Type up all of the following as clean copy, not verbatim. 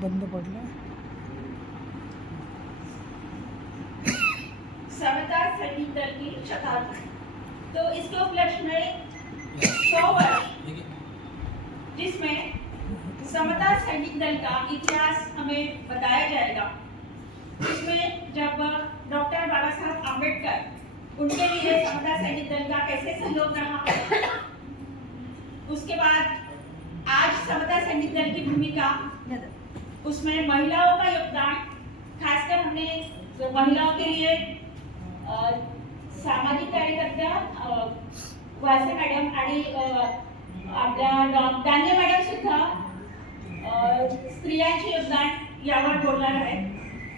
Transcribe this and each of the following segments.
बंद पडला। समता सैनिक दल की शताब्दी, तो इसके उपलक्ष्य में 100 वर्ष, जिसमें समता सैनिक दल का इतिहास हमें बताया जाएगा। इसमें जब डॉक्टर बाबा साहब आम्बेडकर, उनके लिए समता सैनिक दल का कैसे सहयोग रहा, उसके बाद आज समता सैनिक दल की भूमिका, उसमें महिलाओं का योगदान, खासकर हमने महिलाओं के लिए सामाजिक कार्यकर्त्या वासे मॅडम आणि आपल्या दांगे मॅडम सुद्धा स्त्रियांचे योगदान यावर बोलणार आहेत।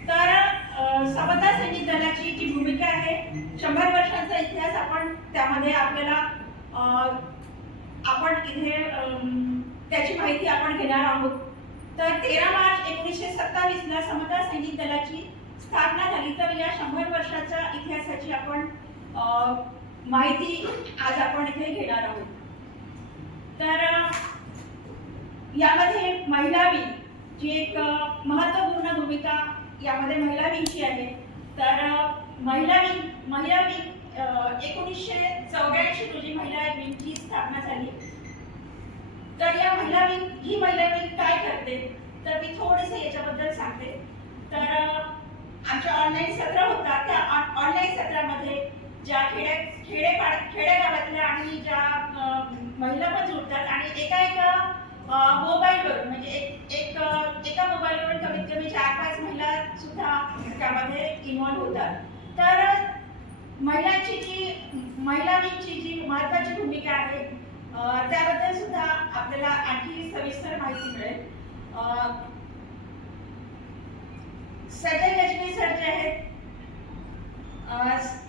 तर समता सैनिक दलाची जी भूमिका आहे, 100 वर्षांचा इतिहास आपण त्यामध्ये आपल्याला आपण इथे त्याची माहिती आपण घेणार आहोत। तर 13 मार्च 1927 ला समता सैनिक दलाची स्थापना झाली। तर या 100 वर्षाच्या इतिहासाची आपण माहिती आज आपण इथे घेणार आहोत। तर यामध्ये महिला विंग जी एक महत्त्वपूर्ण भूमिका यामध्ये महिला विंगची आहे। तर महिला विंग 1984 रोजी महिला विंगची स्थापना झाली। तर या महिला विंग काय करते, तर मी थोडेसे याच्याबद्दल सांगते। तर आमच्या ऑनलाईन सत्र होता, त्या ऑनलाईन सत्रामध्ये ज्या खेडेगावातल्या आणि ज्या महिला पण जोडतात आणि एका मोबाईलवर, म्हणजे एका मोबाईलवर कमीत कमी 4-5 महिला सुद्धा त्यामध्ये इन्व्हॉल्व होतात। तर महिला विंगची जी महत्त्वाची भूमिका आहे त्याबद्दल सुद्धा आपल्याला आणखी सविस्तर माहिती मिळेल। सजय गजबी सर जे आहेत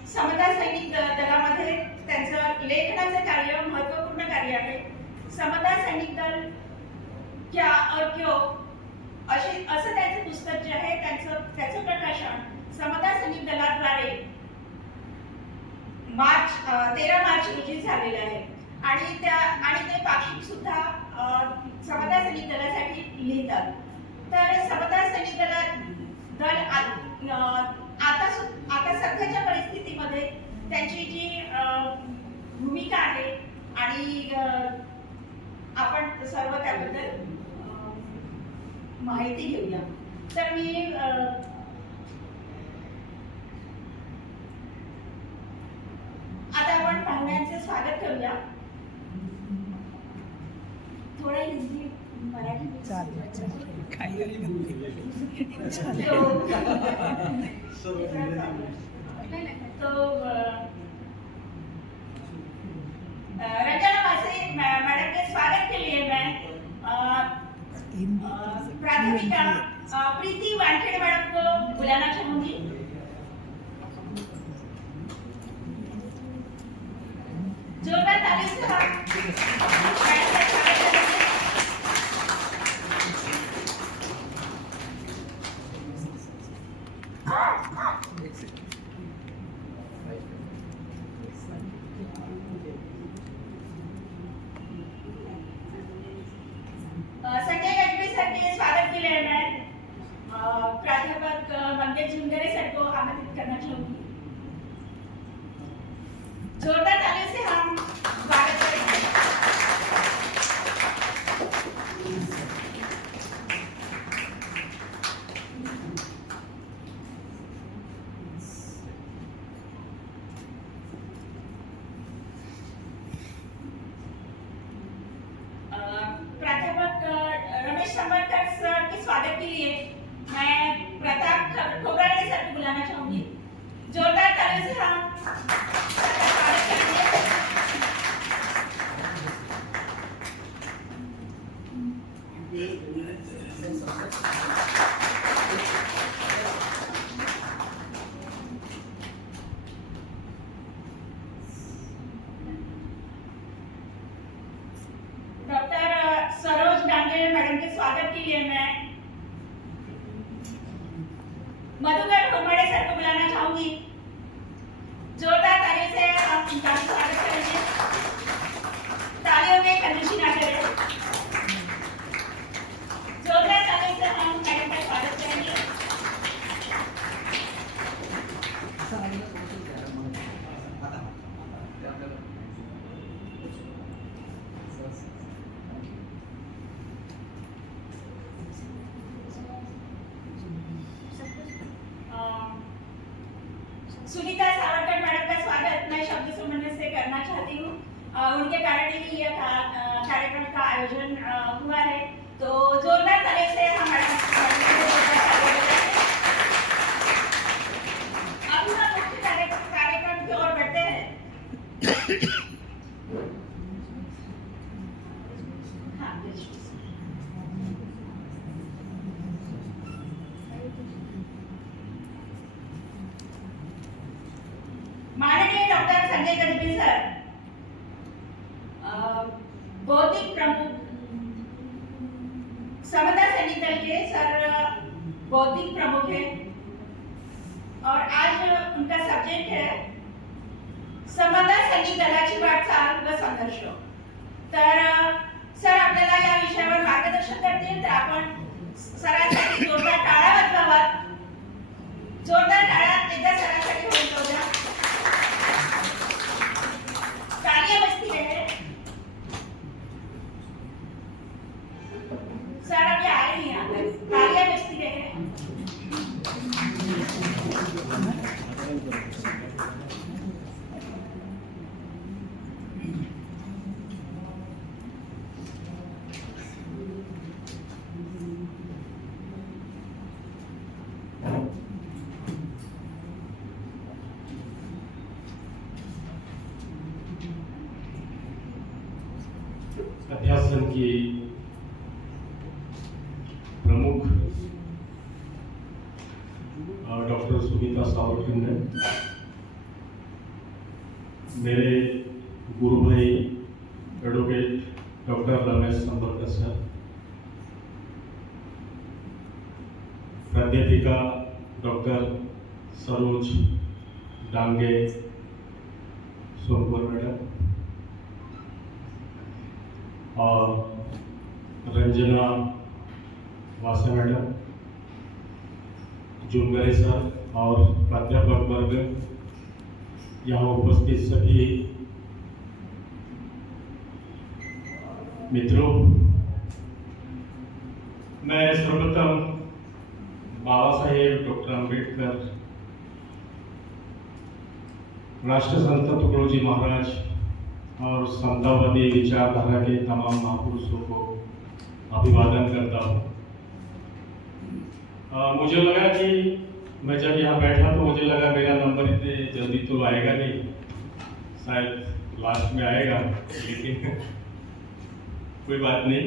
समता सैनिक दलामध्ये त्यांचं लेखनाचं कार्य महत्त्वपूर्ण कार्य आहे। समता सैनिक दल क्या और क्यों असं त्यांचं पुस्तक जे आहे त्याचं प्रकाशन समता सैनिक दलाद्वारे 13 मार्च रोजी झालेलं आहे आणि ते पाक्षिक सुद्धा समता सैनिक दलासाठी लिहितात। तर समता सैनिक दल आता सध्याच्या परिस्थितीमध्ये त्यांची जी भूमिका आहे आणि आपण सर्व त्याबद्दल माहिती घेऊया. तर मी आता आपण पाहुण्यांचे स्वागत करूया. थोडं हिंदी मराठी चालेल चालेल काही तो रंजना वासे मैडम के स्वागत के लिए मैं प्राध्यापिका प्रीति वानखेड़े मैडम को बुलाना चाहूंगी. जोरदार ताली से मैडम का स्वागत करेंगे. संजय गजबी सर के स्वागत के लिए मैं प्राध्यापक मंगेश झुंगरे सर को आमंत्रित करना चाहूंगी. जोरदार ताली से हम स्वागत करेंगे. प्राध्यापक रमेश संबरकर सर के स्वागत के लिए मैं प्रताप खोबराडे सर को बुलाना चाहूंगी. जोरदार ताली से हम स्वागत करेंगे. डॉक्टर सरोज डांगे मैडम के स्वागत के लिए मैं मधुकर घोमड़े सर को बुलाना चाहूंगी. जोरदार ताली से आप उनका स्वागत करेंगे. तालियों में कंजूसी ना करें. जोरदार ताली से हम मैडम का स्वागत करेंगे. सुनीता सावरकर मैडम का स्वागत मैं शब्द सुमन से करना चाहती हूँ. उनके कारण ही यह कार्यक्रम का आयोजन हुआ है. तो जोरदार ताली से हम मैडम अब हम मुख्य कार्यक्रम की ओर बढ़ते हैं. हाँ, माननीय डॉक्टर संजय गजबी सर बौद्धिक प्रमुख समता सैनिक दल के सर बौद्धिक प्रमुख है और आज उनका सब्जेक्ट है समता सैनिक दलाची वाटचाल व संघर्ष. तर सर आपल्याला या विषयावर मार्गदर्शन करतील. तर आपण सरांसाठी जोरदार टाळ्या वाजवाव्यात. जोरदार टाळ्या एकदा सरांसाठी होऊ द्या. तालियां बजती रहे. सर अभी आए नहीं यहाँ पर. तालियां बजती रहे. अध्यासन की प्रमुख डॉक्टर सुनीता सावरकर ने, मेरे गुरु भाई एडवोकेट डॉक्टर रमेश संबरकर सर, प्राध्यापिका डॉक्टर सरोज डांगे सोनपुर मैडम और रंजना वासे मैडम, जुंगरे सर और प्राध्यापक वर्ग, यहाँ उपस्थित सभी मित्रों, मैं सर्वप्रथम बाबा साहेब डॉक्टर अम्बेडकर, राष्ट्रसंत तुकडोजी महाराज और समतावादी विचारधारा के तमाम महापुरुषों को अभिवादन करता हूँ। मुझे लगा कि मैं जब यहाँ बैठा तो मुझे लगा मेरा नंबर इतने जल्दी तो आएगा नहीं, शायद लास्ट में आएगा, लेकिन कोई बात नहीं।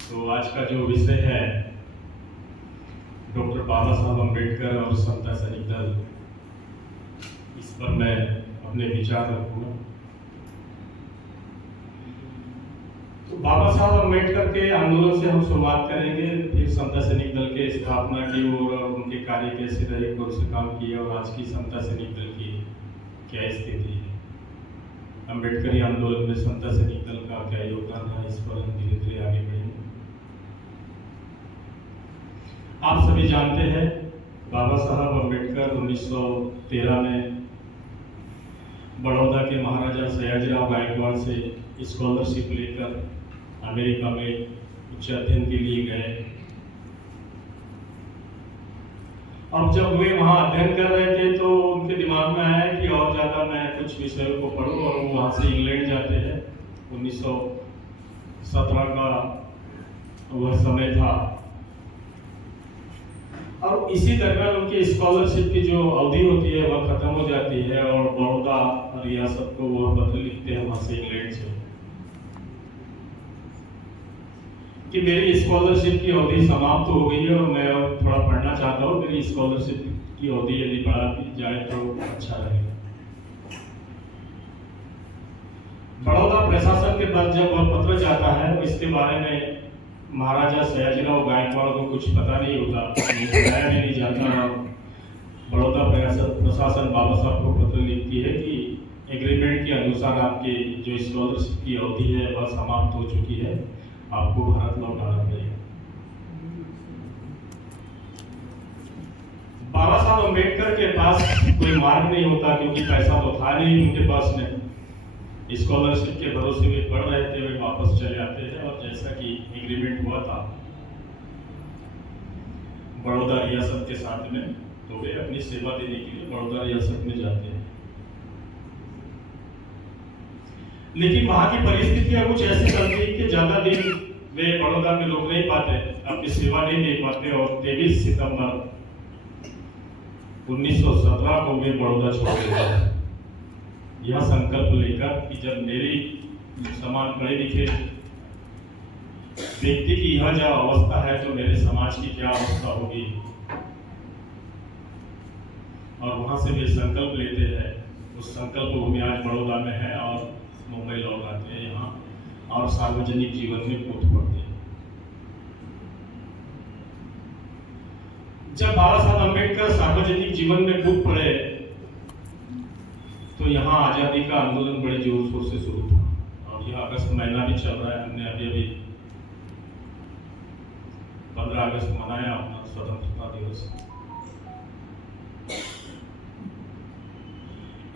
तो आज का जो विषय है डॉक्टर बाबा साहब अम्बेडकर और समता सैनिक दल, इस पर मैं अपने विचार रखूंगा। तो बाबा साहब अम्बेडकर के आंदोलन से हम शुरुआत करेंगे, फिर समता सैनिक दल के स्थापना की और उनके कार्य कैसे रहे, कौन से काम किए और आज की समता सैनिक दल की क्या स्थिति है, अम्बेडकरी आंदोलन में समता सैनिक दल का क्या योगदान है, इस पर हम धीरे धीरे आगे बढ़ेंगे। आप सभी जानते हैं बाबा साहब अम्बेडकर 1913 में बड़ौदा के महाराजा सयाजीराव गायकवाड़ से स्कॉलरशिप लेकर अमेरिका में उच्च अध्ययन के लिए गए। अब जब वे वहां अध्ययन कर रहे थे तो उनके दिमाग में आया कि और ज़्यादा मैं कुछ विषयों को पढूं, और वो वहाँ से इंग्लैंड जाते हैं। 1917 का वह समय था और इसी दरमियान उनकी स्कॉलरशिप की जो अवधि होती है वह खत्म हो जाती है और बड़ौदा रियासत को वह पत्र लिखते हैं वहाँ से इंग्लैंड से कि मेरी स्कॉलरशिप की अवधि समाप्त हो गई है और मैं और थोड़ा पढ़ना चाहता हूँ, मेरी स्कॉलरशिप की अवधि यदि बढ़ा दी जाए तो अच्छा रहेगा। बड़ौदा प्रशासन के पास जब वह पत्र जाता है तो इसके बारे में महाराजा सयाजीराव गायकवाड़ को कुछ पता नहीं होता, बताया भी नहीं जाता। बड़ौदा प्रशासन बाबा साहब को पत्र लिखती है कि एग्रीमेंट के अनुसार आपकी जो स्कॉलरशिप की अवधि है वह समाप्त हो चुकी है, आपको भारत लौट आना पड़ेगा। बाबा साहब अम्बेडकर के पास कोई मार्ग नहीं होता क्योंकि पैसा तो था नहीं उनके पास में। स्कॉलरशिप के भरोसे में पढ़ रहे थे, वे वापस चले आते हैं और जैसा कि एग्रीमेंट हुआ था बड़ौदा रियासत के साथ में, तो वे अपनी सेवा देने के लिए बड़ौदा रियासत में जाते हैं। लेकिन वहां की परिस्थितियां कुछ ऐसी चलती कि ज्यादा दिन वे बड़ौदा में रुक नहीं पाते, अपनी सेवा नहीं दे पाते और 23 सितंबर 1917 को वे बड़ौदा छोड़ देते हैं, यह संकल्प लेकर कि जब मेरी समान पढ़े लिखे व्यक्ति की यह जो अवस्था है तो मेरे समाज की क्या अवस्था होगी। और वहां से वे संकल्प लेते हैं, उस संकल्प भूमि आज बड़ौदा में है और मुंबई लौट आते हैं यहाँ और सार्वजनिक जीवन में कूद पड़ते हैं। जब बाबा साहब अम्बेडकर सार्वजनिक जीवन में कूद पड़े तो यहाँ आजादी का आंदोलन बड़े जोर शोर से शुरू था और यह अगस्त महीना भी चल रहा है। हमने अभी 15 अगस्त मनाया अपना स्वतंत्रता दिवस।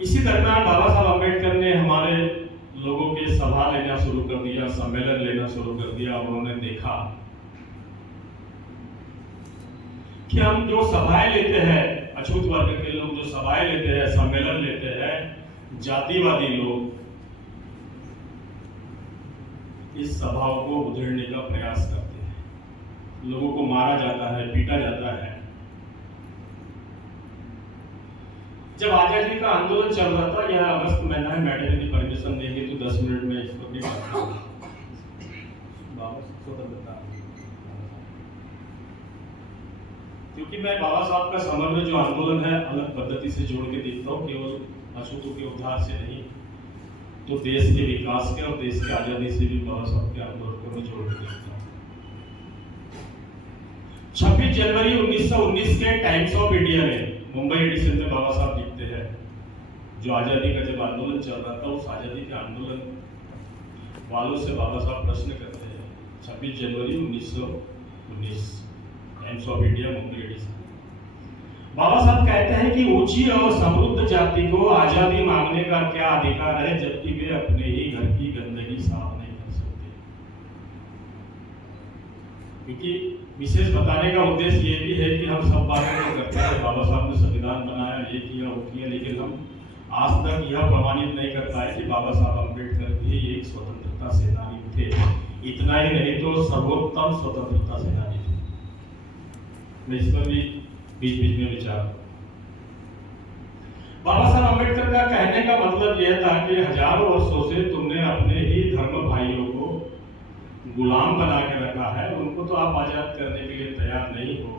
इसी दरमियान बाबा साहब अम्बेडकर ने हमारे लोगों के सभा लेना शुरू कर दिया, सम्मेलन लेना शुरू कर दिया। उन्होंने देखा कि हम जो सभाएं लेते हैं, अछूत वर्ग के लोग जो सभाएं लेते हैं, सम्मेलन लेते हैं, जातिवादी लोग इस सभाओं को उधेड़ने का प्रयास करते हैं, लोगों को मारा जाता है, पीटा जाता है। जब आजादी का आंदोलन चल रहा था, यह अगस्त महीना है, मैडम यदि परमिशन देंगे तो 10 मिनट में इस पर भी बात करूंगा। क्योंकि मैं बाबा साहब का समग्र जो आंदोलन है अलग पद्धति से जोड़ के देखता हूँ, केवल अछूतों के उद्धार से नहीं तो देश के विकास के और देश की आजादी से भी बाबा साहब के आंदोलन को मैं जोड़ के देखता हूँ। 26 जनवरी 1919 के टाइम्स ऑफ इंडिया में मुंबई एडिशन में बाबा साहब लिखते हैं, जो आजादी का जब आंदोलन चल रहा था उस आजादी के आंदोलन वालों से बाबा साहब प्रश्न करते हैं। 26 जनवरी 1919 Times of India Mumbai edition. Baba Saheb कहते हैं कि ऊंची और समृद्ध जाति को आजादी मांगने का क्या अधिकार है जबकि वे अपने ही घर की गंदगी साफ नहीं कर सकते। क्योंकि विशेष बताने का उद्देश्य ये भी है कि हम सब बातें तो करते हैं, बाबा साहब ने संविधान बनाया, ये किया वो किया, लेकिन हम आज तक यह प्रमाणित नहीं कर पाए कि बाबा साहब अम्बेडकर भी एक स्वतंत्रता सेनानी थे। इतना ही नहीं तो सर्वोत्तम स्वतंत्रता सेनानी थे। मैं इस पर भी बीच बीच में विचार। बाबा साहब अम्बेडकर का कहने का मतलब यह था कि हजारों वर्षों से तुमने अपने ही धर्म भाइयों को गुलाम बना के रखा है, उनको तो आप आजाद करने के लिए तैयार नहीं हो।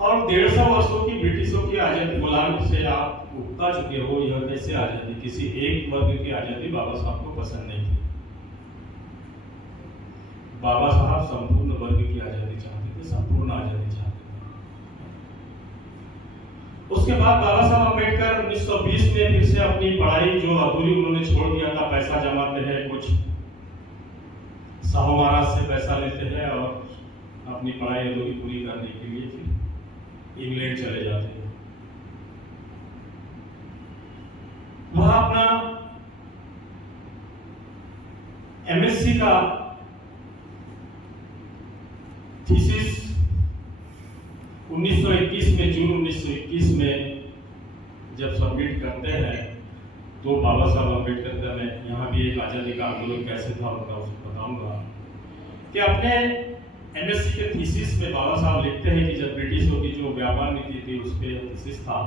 और 150 वर्षों की ब्रिटिशों की आजादी गुलामी से आप उगता चुके हो। यह कैसे आजादी? किसी एक वर्ग की आजादी बाबा साहब को पसंद नहीं थी। बाबा साहब संपूर्ण वर्ग की आजादी चाहते थे, संपूर्ण आजादी चाहते थे। उसके बाद बाबा साहब अम्बेडकर 1920 में फिर से अपनी पढ़ाई जो अधूरी उन्होंने छोड़ दिया था, पैसा जमाते हैं, कुछ साहू महाराज से पैसा लेते हैं और अपनी पढ़ाई अधूरी पूरी करने के लिए फिर इंग्लैंड चले जाते हैं। वह अपना एमएससी का थीसिस 1921 में, जून 1921 में जब सबमिट करते हैं तो बाबा साहब अम्बेडकर का, मैं यहाँ भी एक आजादी का आंदोलन कैसे था उनका उसको बताऊंगा कि अपने एमएससी के थीसिस में बाबा साहब लिखते हैं कि जब ब्रिटिशों की जो व्यापार नीति थी उस पर थीसिस था,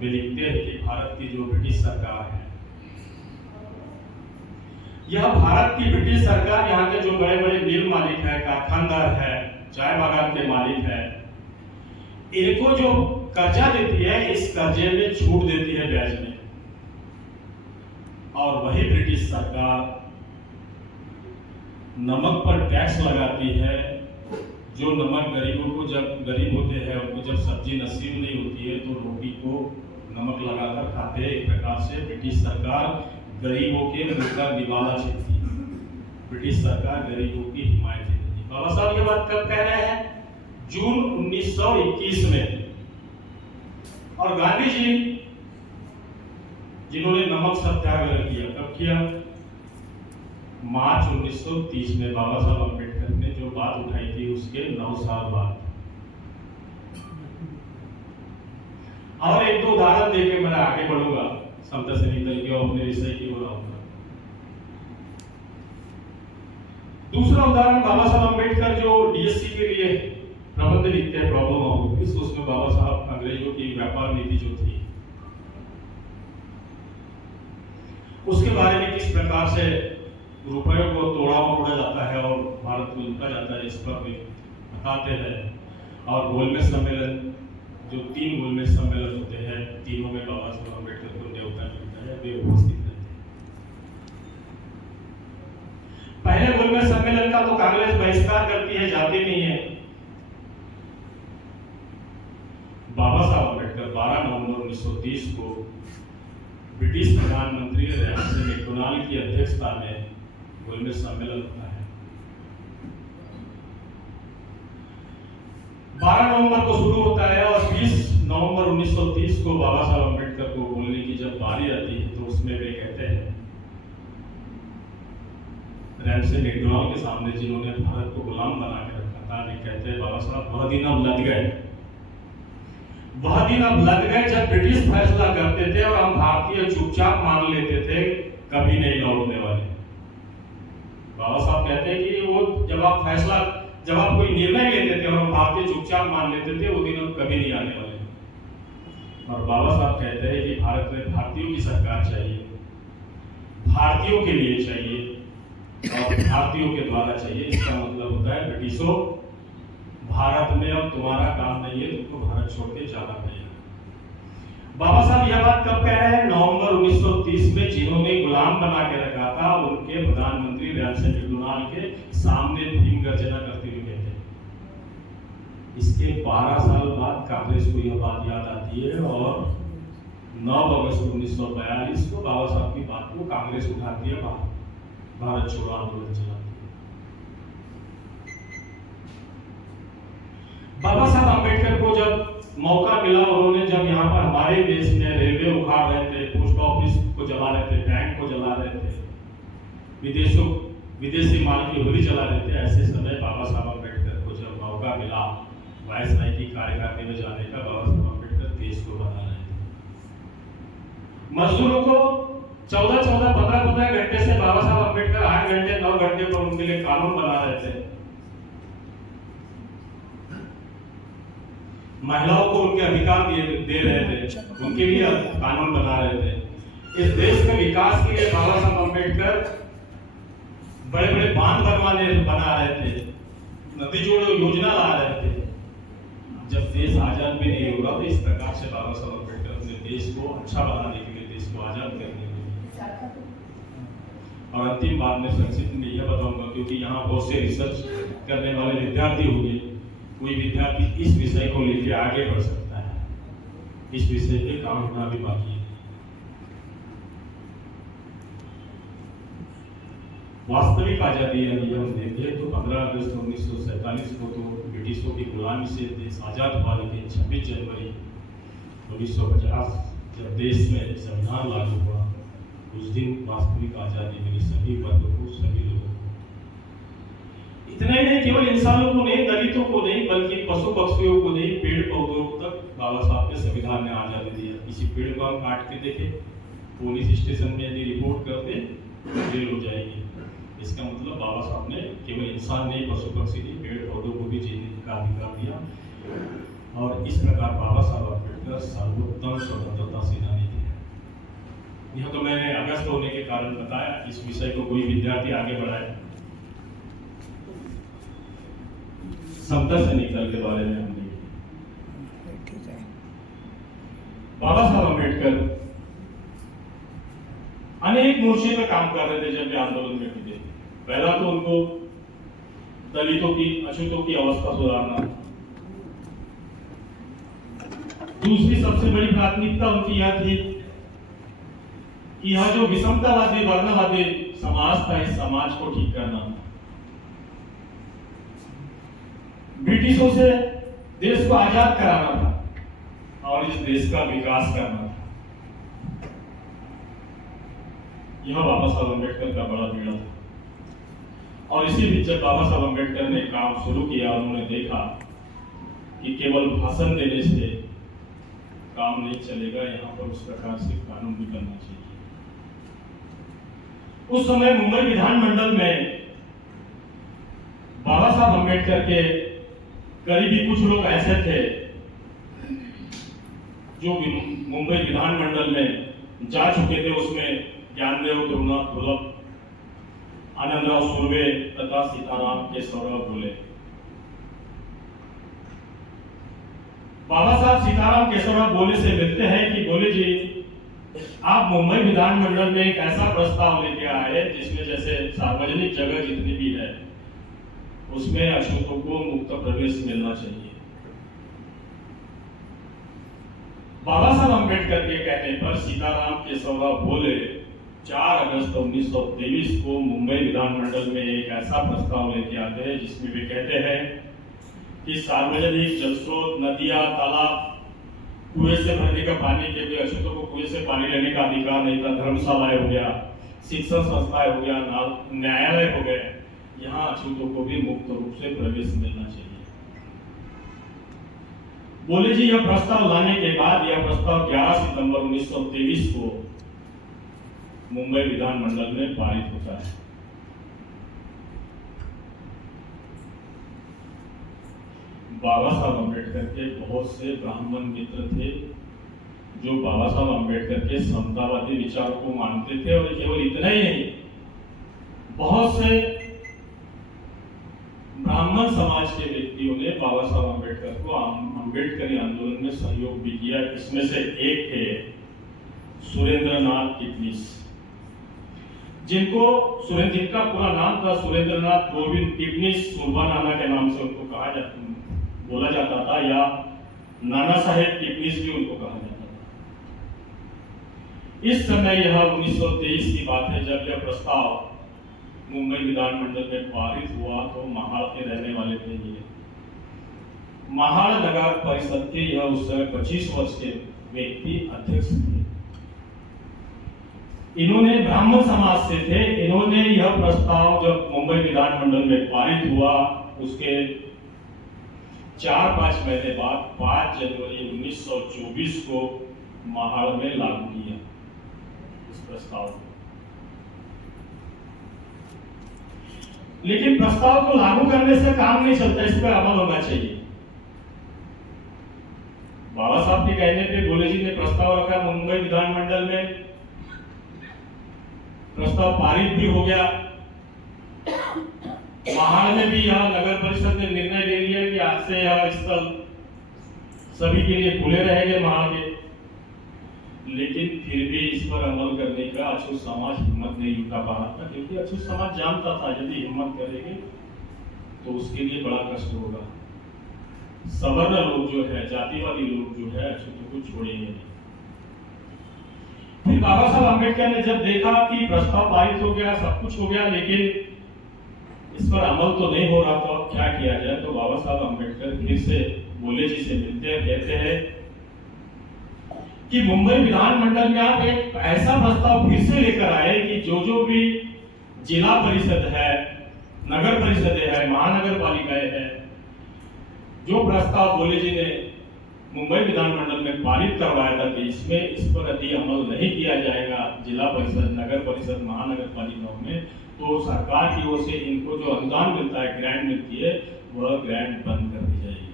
वे लिखते हैं कि भारत की जो ब्रिटिश सरकार है, यह भारत की ब्रिटिश सरकार यहाँ के जो बड़े बड़े मिल मालिक है, कारखानदार है, चाय बागान के मालिक है, इनको जो कर्जा देती है इस कर्जे में छूट देती है ब्याज में। और वही ब्रिटिश सरकार नमक पर टैक्स लगाती है। जो नमक गरीबों को, जब गरीब होते हैं उनको जब सब्जी नसीब नहीं होती है तो रोटी को नमक लगाकर खाते हैं। एक प्रकार से ब्रिटिश सरकार गरीबों के मुंह का निवाला छीनती है। ब्रिटिश सरकार गरीबों की हिमायत करती है। बाबा साहब ये बात कब कह रहे हैं? जून 1921 में। और गांधी जी जिन्होंने नमक सत्याग्रह किया, कब किया? मार्च 1930 में। बाबा साहब अम्बेडकर ने जो बात उठाई थी उसके 9 साल बाद। और एक दो उदाहरण देके मैं आगे बढ़ूंगा, समता से निकल के अपने विषय की ओर आऊंगा। दूसरा उदाहरण, बाबा साहब अम्बेडकर जो डीएससी के लिए प्रबंध लिखते हैं, प्रॉब्लम ऑफ ऑफिस, उसमें बाबा साहब अंग्रेजों की व्यापार नीति जो थी उसके बारे में किस प्रकार से रुपयों को तोड़ा मोड़ा जाता है और भारत को लूटा जाता है, इस पर भी बताते हैं। और गोलमेज सम्मेलन, जो 3 गोलमेज सम्मेलन होते हैं, तीनों में बाबा साहब अम्बेडकर को न्योता मिलता है, वे उपस्थित रहते हैं। पहले गोलमेज सम्मेलन का तो कांग्रेस बहिष्कार करती है, जाती नहीं है। बाबा साहब अम्बेडकर 12 नवंबर 1930 को ब्रिटिश प्रधानमंत्री रैमसे मैकडोनाल्ड की अध्यक्षता में गोलमेज सम्मेलन होता है। 12 नवंबर को शुरू होता है और 20 नवंबर 1930 को बाबा साहब अम्बेडकर को बोलने की जब बारी आती है तो उसमें वे कहते हैं, रैमसे मैकडोनाल्ड के सामने जिन्होंने भारत को गुलाम बना के रखा था, वे कहते हैं, बाबा साहब वह दिन अब लग गए, वह दिन अब लग गए जब ब्रिटिश फैसला करते थे और हम भारतीय चुपचाप मान लेते थे, कभी नहीं लौटने वाले। बाबा साहब कहते हैं कि वो जब आप कोई निर्णय लेते थे और हम भारतीय चुपचाप मान लेते थे, वो दिन अब कभी नहीं आने वाले। और बाबा साहब कहते हैं कि भारत में भारतीयों की सरकार चाहिए, भारतीयों के लिए चाहिए और भारतीयों के द्वारा चाहिए। इसका मतलब होता है ब्रिटिशों, भारत में अब तुम्हारा काम नहीं है, तुमको भारत छोड़ के जाना पड़ेगा। बाबा साहब यह बात कब कह रहे हैं? नवंबर 1930 में जिन्होंने गुलाम बना के रखा था उनके प्रधानमंत्री रैमसे मैकडोनाल्ड के सामने भीम गर्जना करते हुए कहते हैं। इसके 12 साल बाद कांग्रेस को यह बात याद आती है और 9 अगस्त 1942 को बाबा साहब की बात को कांग्रेस उठाती है, भारत छोड़ो आंदोलन चलाती है। बाबा साहब अम्बेडकर को जब मौका मिला, उन्होंने जब यहाँ पर हमारे देश में रेलवे उखाड़ रहे थे, पोस्ट ऑफिस को जला रहे थे, बैंक को जला रहे थे, विदेशों विदेशी माल की होली चला रहे थे, ऐसे समय बाबा साहब अम्बेडकर को जब मौका मिला वायसराय की कार्यकारिणी में जाने का, बाबा साहब अम्बेडकर देश को बना रहे थे। मजदूरों को 14-14, 15-15 घंटे से बाबा साहब अम्बेडकर 8 घंटे 9 घंटे पर उनके लिए कानून बना रहे थे। महिलाओं को उनके अधिकार दे रहे थे, उनके लिए कानून बना रहे थे। इस देश के विकास के लिए बाबा साहब अम्बेडकर बड़े बड़े बांध बना रहे थे, नदी जोड़ो योजना ला रहे थे। जब देश आजाद भी नहीं होगा तो इस प्रकार से बाबा साहब अम्बेडकर अपने देश को अच्छा बनाने के लिए, देश को आजाद करने के लिए। और अंतिम बात में संक्षिप्त में यह बताऊंगा, क्योंकि यहाँ बहुत से रिसर्च करने वाले विद्यार्थी होंगे, कोई विद्यार्थी इस विषय को लेकर आगे बढ़ सकता है। इस विषय पे काम होना भी बाकी है। वास्तविक आजादी यदि हम देखें तो 15 अगस्त 1947 को तो ब्रिटिशों की गुलामी से देश आजाद हुआ, लेकिन 26 जनवरी 1950 जब देश में संविधान लागू हुआ, उस दिन वास्तविक आजादी मिली सभी वर्गों को, सभी लोगों को। इतना ही नहीं, केवल इंसानों को नहीं, दलितों को नहीं, बल्कि पशु पक्षियों को नहीं, पेड़ पौधों तक बाबा साहब के संविधान ने आजादी दिया। किसी पेड़ को हम काट के देखे, पुलिस स्टेशन में यदि रिपोर्ट करते जेल हो जाएगी। इसका मतलब बाबा साहब ने केवल इंसान नहीं, पशु पक्षी नहीं, पेड़ पौधों को भी जीने का अधिकार दिया। और इस प्रकार बाबा साहब अम्बेडकर सर्वोत्तम स्वतंत्रता सेनानी थे। यह तो मैंने अगस्त होने के कारण बताया, इस विषय को कोई विद्यार्थी आगे बढ़ाए। समता सैनिक के बारे में हमने बाबा साहब अम्बेडकर अनेक मोर्चे पे काम कर रहे थे जब ये आंदोलन में थे। पहला तो उनको दलितों की, अछूतों की अवस्था सुधारना, दूसरी सबसे बड़ी प्राथमिकता उनकी यह थी कि यह जो विषमतावादी वर्णवादी समाज था, इस समाज को ठीक करना, ब्रिटिशों से देश को आजाद कराना था और इस देश का विकास करना था। यह बाबा साहब अम्बेडकर का बड़ा बीड़ा था। और इसी बीच जब बाबा साहब अम्बेडकर ने काम शुरू किया, उन्होंने देखा कि केवल भाषण देने से काम नहीं चलेगा, यहाँ पर उस प्रकार से कानून भी करना चाहिए। उस समय मुंबई विधानमंडल में बाबा साहब अम्बेडकर के करीबी कुछ लोग ऐसे थे जो मुंबई विधानमंडल में जा चुके थे। उसमें ज्ञानदेव ध्रुवनाथ दुर्लभ, आनंदराव सुर्वे तथा सीताराम केशवराव बोले। बाबा साहब सीताराम केशवराव बोले से मिलते हैं कि बोले जी, आप मुंबई विधानमंडल में एक ऐसा प्रस्ताव लेके आए जिसमें जैसे सार्वजनिक जगह जितनी भी है उसमें अछूतों को मुक्त प्रवेश मिलना चाहिए। बाबा साहब अम्बेडकर के कहने पर सीताराम केशवराव बोले 4 अगस्त 1923 को मुंबई विधानमंडल में एक ऐसा प्रस्ताव लेके आते हैं जिसमें वे कहते हैं कि सार्वजनिक जल स्रोत, नदियां, तालाब, कुएं से भरने का पानी के लिए अछूतों को कुएं से पानी लेने का अधिकार नहीं था। धर्मशालाएं हो गया, शिक्षण संस्थाएं हो गया, न्यायालय हो गए, यहाँ अछूतों को भी मुक्त रूप से प्रवेश मिलना चाहिए। बोले जी, यह प्रस्ताव लाने के बाद यह प्रस्ताव 11 सितंबर 1923 को मुंबई विधानमंडल में पारित होता है। बाबा साहब अम्बेडकर के बहुत से ब्राह्मण मित्र थे जो बाबा साहब अम्बेडकर के समतावादी विचारों को मानते थे। और केवल इतना ही नहीं, बहुत से ब्राह्मण समाज के व्यक्तियों ने बाबा साहब अम्बेडकर को अम्बेडकरी आंदोलन में सहयोग भी किया। इसमें से एक थे सुरेंद्रनाथ किपनिस, जिनका पूरा नाम था सुरेंद्रनाथ गोविंद किपनिस, सुरबा नाना के नाम से उनको बोला जाता था, या नाना साहेब किपनिस भी उनको कहा जाता था। इस समय यह 1923 की बात है जब यह प्रस्ताव मुंबई विधानमंडल में पारित हुआ तो महाड़ के रहने वाले थे ये। महाड़ नगर परिषद के यह उस समय 25 वर्ष के व्यक्ति अध्यक्ष थे। इन्होंने ब्राह्मण समाज से थे। इन्होंने यह प्रस्ताव जब मुंबई विधानमंडल में पारित हुआ उसके 4-5 महीने बाद 5 जनवरी 1924 को महाड़ में लागू किया इस प्रस्ताव को। लेकिन प्रस्ताव को लागू करने से काम नहीं चलता, इस पर अमल होना चाहिए। बाबा साहब के कहने पे गोले जी ने प्रस्ताव रखा, मुंबई विधानमंडल में प्रस्ताव पारित भी हो गया। महाड़ में भी यह नगर परिषद ने निर्णय ले लिया कि आज से यह स्थल सभी के लिए खुले रहेंगे महाड़ के। लेकिन फिर भी इस पर अमल करने का अछूत समाज हिम्मत नहीं जुटा पा रहा था, क्योंकि अछूत समाज जानता था यदि हिम्मत करेंगे तो उसके लिए बड़ा कष्ट होगा। सवर्ण लोग जो है, जातिवादी लोग जो है, अछूत को छोड़ेंगे नहीं। फिर बाबा साहब अम्बेडकर ने जब देखा कि प्रस्ताव पारित हो गया, सब कुछ हो गया, लेकिन इस पर अमल तो नहीं हो रहा, तो अब क्या किया जाए। तो बाबा साहब अम्बेडकर फिर से गोले जी से मिलते हैं, कहते हैं कि मुंबई विधानमंडल में आप एक ऐसा प्रस्ताव फिर से लेकर आए कि जो भी जिला परिषद है, नगर परिषदें है, महानगर पालिकाएं है, जो प्रस्ताव गोले जी ने मुंबई विधानमंडल में पारित करवाया था कि इसमें इस पर यदि अमल नहीं किया जाएगा जिला परिषद, नगर परिषद, महानगर पालिकाओं में, तो सरकार की ओर से इनको जो अनुदान मिलता है, ग्रांट मिलती है, वह ग्रांट बंद कर दी जाएगी।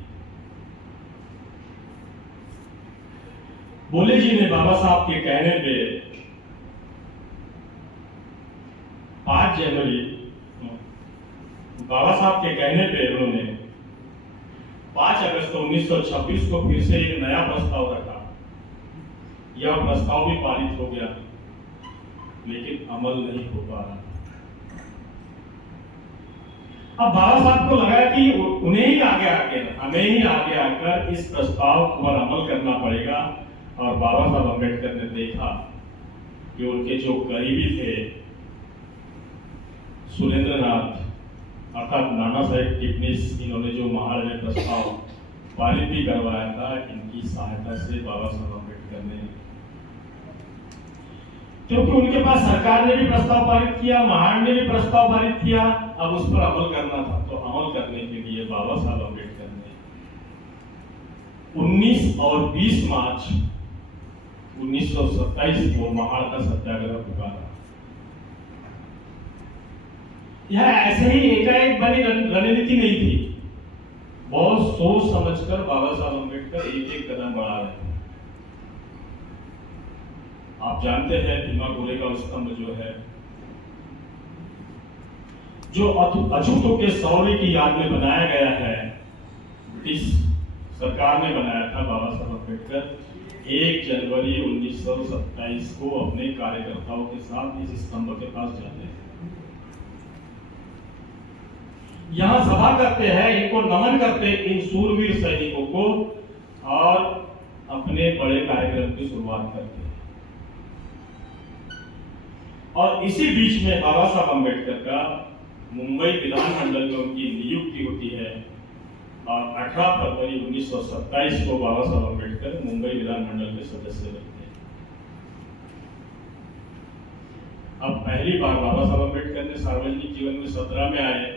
गोले जी ने बाबा साहब के कहने पे 5 जनवरी बाबा साहब के कहने पे उन्होंने 5 अगस्त 1926 को फिर से एक नया प्रस्ताव रखा। यह प्रस्ताव भी पारित हो गया, लेकिन अमल नहीं हो पा रहा। अब बाबा साहब को लगा कि उन्हें ही आगे आकर, हमें ही आगे आकर इस प्रस्ताव पर अमल करना पड़ेगा। और बाबा साहब अम्बेडकर ने देखा कि उनके जो करीबी थे, सुरेंद्रनाथ अर्थात नाना साहेब टिपनिस, इन्होंने जो महाड़ में प्रस्ताव पारित भी करवाया था, इनकी सहायता से बाबा साहब अम्बेडकर ने, क्योंकि उनके पास सरकार ने भी प्रस्ताव पारित किया, महाड़ ने भी प्रस्ताव पारित किया, अब उस पर अमल करना था। तो अमल करने के लिए बाबा साहब अम्बेडकर ने 19 और 20 मार्च 1927 को महाड़ का सत्याग्रह पुकारा। यह ऐसे ही एकाएक बनी रणनीति नहीं थी, बहुत सोच समझकर बाबा साहब अम्बेडकर एक एक कदम बढ़ा रहे थे। आप जानते हैं भीमा कोरेगांव स्तंभ जो है, जो अछूतों के शौर्य की याद में बनाया गया है, ब्रिटिश सरकार ने बनाया था। बाबा साहब अम्बेडकर 1 जनवरी 1927 को अपने कार्यकर्ताओं के साथ इस स्तंभ के पास जाते हैं, यहां सभा करते हैं, इनको नमन करते हैं, इन सूरवीर सैनिकों को, और अपने बड़े कार्यक्रम की शुरुआत करते हैं। और इसी बीच में बाबा साहब अम्बेडकर का मुंबई विधानमंडल में उनकी नियुक्ति होती है, और 18 फरवरी 1927 को बाबा साहब अम्बेडकर मुंबई विधानमंडल के सदस्य बनते हैं। अब पहली बार बाबा साहब अम्बेडकर ने सार्वजनिक जीवन में 17 में आए।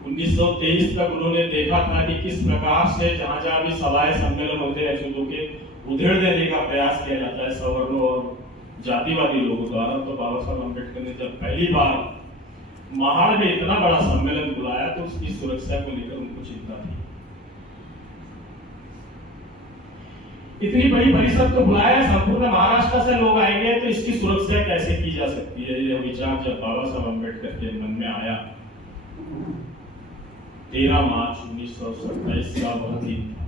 1923 तक उन्होंने देखा था कि किस प्रकार से जहां जहां भी सभाएं सम्मेलन होते हैं, अछूतों के उधेड़ देने का प्रयास किया जाता है सवर्णों और जातिवादी लोगों द्वारा। तो बाबा साहब अम्बेडकर ने जब पहली बार महाड़ में इतना बड़ा सम्मेलन बुलाया, तो उसकी सुरक्षा को लेकर उनको चिंता थी। इतनी बड़ी परिषद को बुलाया, संपूर्ण महाराष्ट्र से लोग आएंगे, तो इसकी सुरक्षा कैसे की जा सकती है, यह विचार जब बाबा साहब अम्बेडकर के मन में आया। 13 मार्च 1927 का वह दिन था,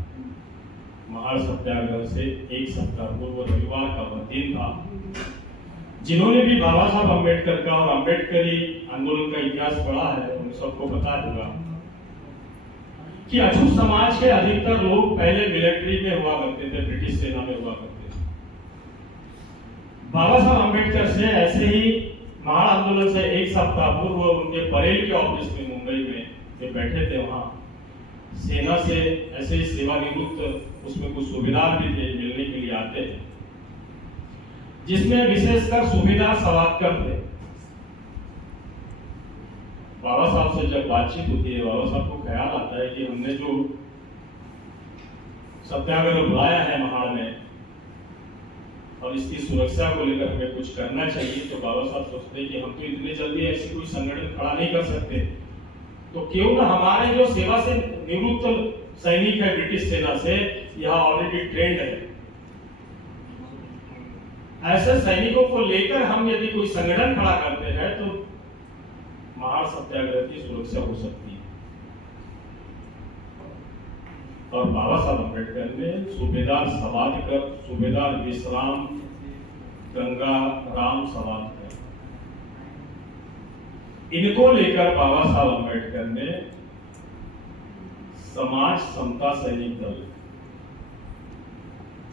महाड़ सत्याग्रह से एक सप्ताह पूर्व रविवार का वह दिन था। जिन्होंने भी बाबा साहब अम्बेडकर का और अम्बेडकरी आंदोलन का इतिहास पढ़ा है, उन सबको पता होगा कि अछूत समाज के अधिकतर लोग पहले मिलिट्री में हुआ करते थे, ब्रिटिश सेना में हुआ करते थे। बाबा साहब अम्बेडकर से ऐसे ही महाड़ आंदोलन से एक सप्ताह पूर्व उनके परेल के ऑफिस में मुंबई में जो बैठे थे, वहां सेना से ऐसे ही सेवानिवृत्त उसमें कुछ सुविधा भी थे, मिलने के लिए आते हैं। जिसमें विशेषकर सूबेदार सवादकर थे। बाबा साहब से जब बातचीत होती है, बाबा साहब को ख्याल आता है कि हमने जो सत्याग्रह बुलाया है महाड़ में और इसकी सुरक्षा को लेकर हमें कुछ करना चाहिए, तो बाबा साहब सोचते हैं कि हम तो इतने जल्दी ऐसी कोई संगठन खड़ा नहीं कर सकते, तो क्यों ना हमारे जो सेवा से निवृत्त सैनिक है ब्रिटिश सेना से, यहाँ ऑलरेडी ट्रेंड है, ऐसे सैनिकों को लेकर हम यदि कोई संगठन खड़ा करते हैं तो महाड़ सत्याग्रह की सुरक्षा हो सकती है। और बाबा साहब अम्बेडकर ने सूबेदार सवादकर, सूबेदार विश्राम गंगा राम सवादकर, इनको लेकर बाबा साहब अम्बेडकर ने समाज समता सैनिक दल,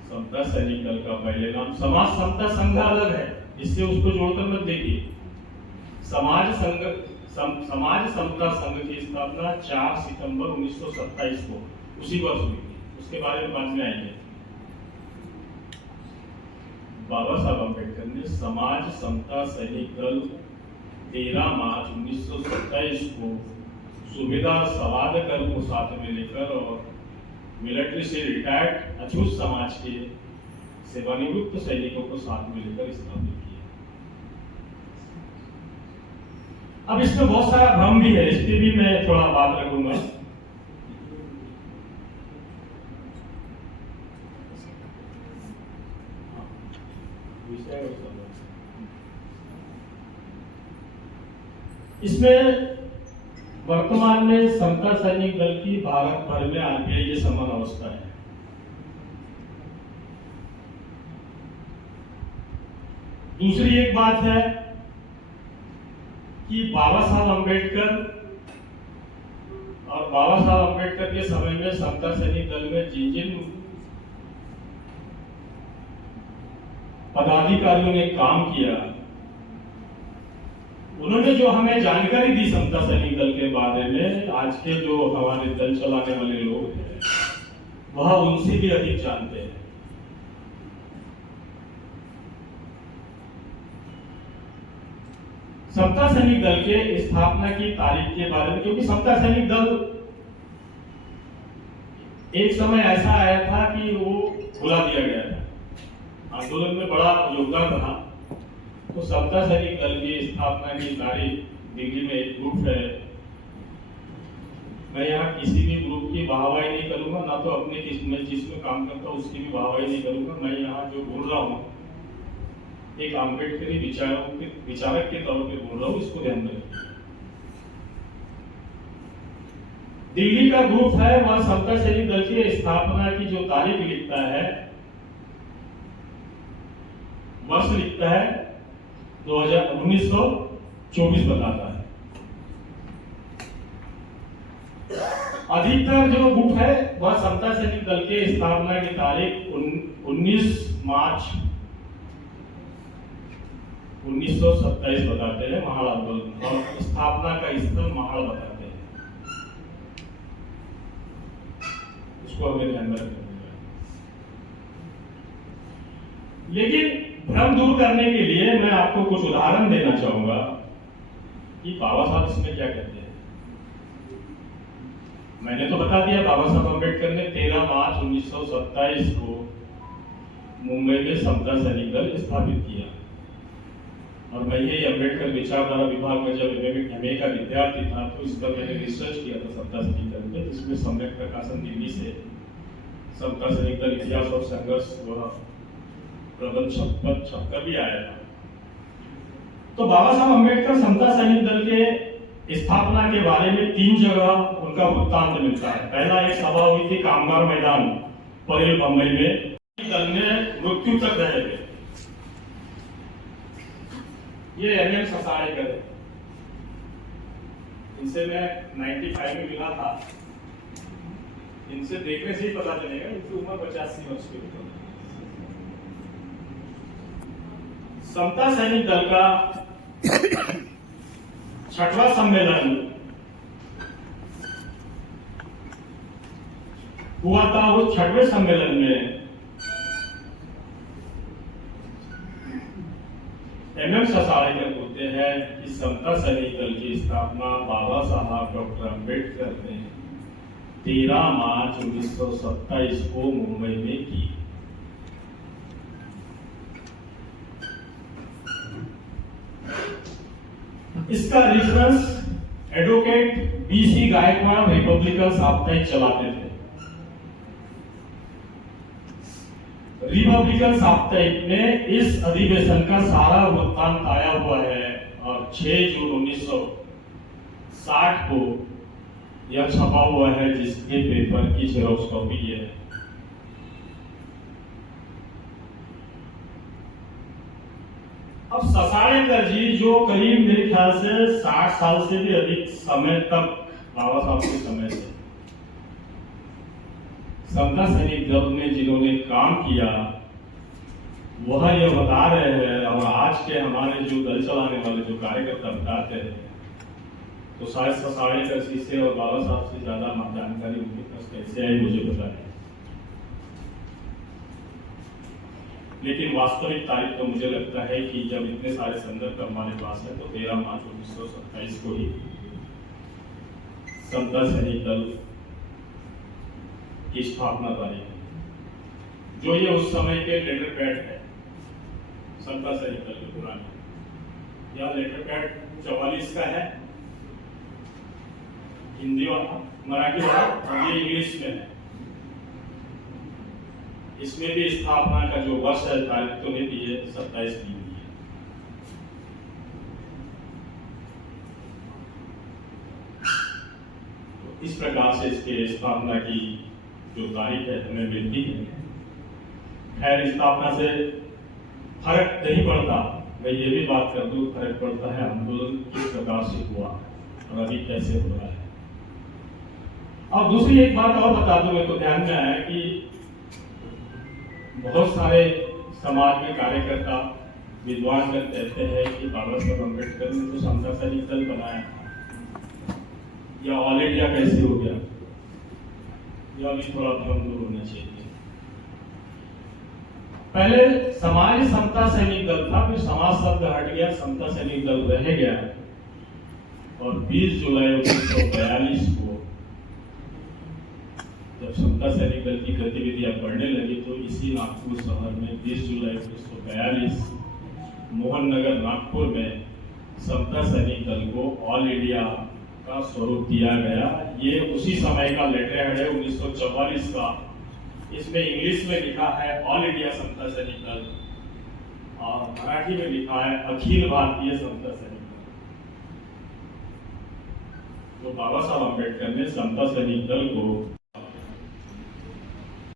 समता सैनिक दल का पहले नाम समाज समता संघ अलग है, इससे उसको जोड़कर मत देखिए। समाज समता संघ की स्थापना 4 सितंबर 1927 को उसी वर्ष हुई थी, उसके बारे में बाद में आएंगे। बाबा साहब अम्बेडकर ने समाज समता सैनिक दल 13 मार्च 1927 को सूबेदार सवादकर को साथ में लेकर और मिलिट्री से रिटायर्ड अछूत समाज के सेवानिवृत्त सैनिकों को साथ में लेकर स्थापित किया। अब इसमें बहुत सारा भ्रम भी है, इस पे भी मैं थोड़ा बात रखूंगा। इसमें वर्तमान में समता सैनिक दल की भारत भर में आरबीआई के समान अवस्था है। दूसरी एक बात है कि बाबा साहब अम्बेडकर और बाबा साहब अम्बेडकर के समय में समता सैनिक दल में जिन जिन पदाधिकारियों ने काम किया, उन्होंने जो हमें जानकारी दी समता सैनिक दल के बारे में, आज के जो हमारे दल चलाने वाले लोग हैं वह उनसे भी अधिक जानते हैं। समता सैनिक दल के स्थापना की तारीख के बारे में, क्योंकि समता सैनिक दल एक समय ऐसा आया था कि वो बुला दिया गया था, आंदोलन में बड़ा योगदान रहा, तो समता सैनिक दल की स्थापना की तारीख दिल्ली में एक ग्रुप है। मैं यहाँ किसी भी ग्रुप की वाहवाही नहीं करूंगा, ना तो अपने मैं जिसमें काम करता हूँ उसकी भी वाहवाही नहीं करूंगा। मैं यहाँ जो बोल रहा हूँ एक अम्बेडकरी विचारक के तौर पे बोल रहा हूँ, इसको ध्यान में रखिए। दिल्ली का ग्रुप है, वह समता सैनिक दल की स्थापना की जो तारीख लिखता है, वर्ष लिखता है 1924 बताता है। अधिकतर जो ग्रुप है वह समता सैनिक दल के स्थापना की तारीख 19 मार्च 1927 बताते हैं, महाड़ आंदोलन, और स्थापना का स्थल महाड़ बताते हैं। इसको हमें ध्यान में रखना है। लेकिन भ्रम दूर करने के लिए मैं आपको कुछ उदाहरण देना चाहूंगा कि बाबा साहब इसमें क्या कहते हैं। मैंने तो बता दिया, बाबा साहब अम्बेडकर ने 13 मार्च 1927 को मुंबई में समता सैनिक दल स्थापित किया। और मैं ये अम्बेडकर विचारधारा विभाग में जब एमए का विद्यार्थी था तो इस पर मैंने रिसर्च किया था समता सैनिक दल में, जिसमें सम्यक प्रकाशन दिल्ली से समता सैनिक दल इतिहास और संघर्ष वह प्रबंध छपकर भी आया था। तो बाबा साहब अम्बेडकर समता सैनिक दल के स्थापना के बारे में 3 जगह उनका वृत्तांत मिलता है। पहला एक सभा हुई थी कामगार मैदान परेल बम्बई में, दल ने मृत्यु तक रहे थे। ये एमएम ससाड़ेकर है, इनसे मैं 95 में मिला था। इनसे देखने से ही पता चलेगा इनकी उम्र 85 वर्ष की होगी। समता सैनिक दल का 6वां सम्मेलन हुआ था। वो 6वें सम्मेलन में MM ससाळेकर बोलते हैं कि समता सैनिक दल की स्थापना बाबा साहब डॉक्टर अम्बेडकर ने 13 मार्च 1927 को मुंबई में की। इसका reference advocate BC Gaikwad Republican साप्ताहिक चलाते थे। रिपब्लिकन साप्ताहिक में इस अधिवेशन का सारा वृत्तांत आया हुआ है और 6 जून 1960 को यह छपा हुआ है, जिसके पेपर की जेरॉक्स कॉपी है। अब ससाळेकर जी जो करीब मेरे ख्याल से 60 साल से भी अधिक समय तक बाबा साहब के समय से समता सैनिक दल में जिन्होंने काम किया, वह यह बता रहे हैं और आज के हमारे जो दल चलाने वाले जो कार्यकर्ता बताते हैं, तो शायद ससाळेकर जी से और बाबा साहब से ज्यादा जानकारी उनके पास कैसे आई मुझे पता नहीं, लेकिन वास्तविक तारीख तो मुझे लगता है कि जब इतने सारे संदर्भ हमारे पास है तो 13 मार्च 1927 को ही समता सैनिक दल की स्थापना तारीख है। जो ये उस समय के लेटर पैड है समता सैनिक दल के पुराने, यह लेटर पैड 44 का है, हिंदी और मराठी और ये इंग्लिश में है। इसमें भी स्थापना का जो वर्ष है तारीख तो नहीं दी है, 27 दी हुई है। तो इस प्रकार से इसके स्थापना की जो तारीख है हमें मिलती है। खैर स्थापना से फर्क नहीं पड़ता, मैं ये भी बात कर दूं, फर्क पड़ता है आंदोलन किस प्रकार से हुआ और अभी कैसे हो रहा है। और दूसरी एक बात और बता दूं, मेरे को ध्यान में आया कि बहुत सारे समाज में कार्यकर्ता विद्वान जन कहते हैं कि बाबा साहब अम्बेडकर ने तो समता सैनिक दल बनाया या ऑल इंडिया कैसे हो गया, यह भी थोड़ा भ्रम दूर होना चाहिए। पहले समाज समता सैनिक दल था, फिर समाज शब्द हट गया, समता सैनिक दल रह गया और 20 जुलाई 1942 को जब समता सैनिक दल की गतिविधियां बढ़ने लगी तो इसी नागपुर शहर में 20 जुलाई 1942 मोहन नगर नागपुर में समता सैनिक दल को ऑल इंडिया का स्वरूप दिया गया। ये उसी समय का लेटर हेड है 1944 का। इसमें इंग्लिश में लिखा है ऑल इंडिया समता सैनिक दल और मराठी में लिखा है अखिल भारतीय समता सैनिक दल। तो बाबा साहब अम्बेडकर ने समता सैनिक दल को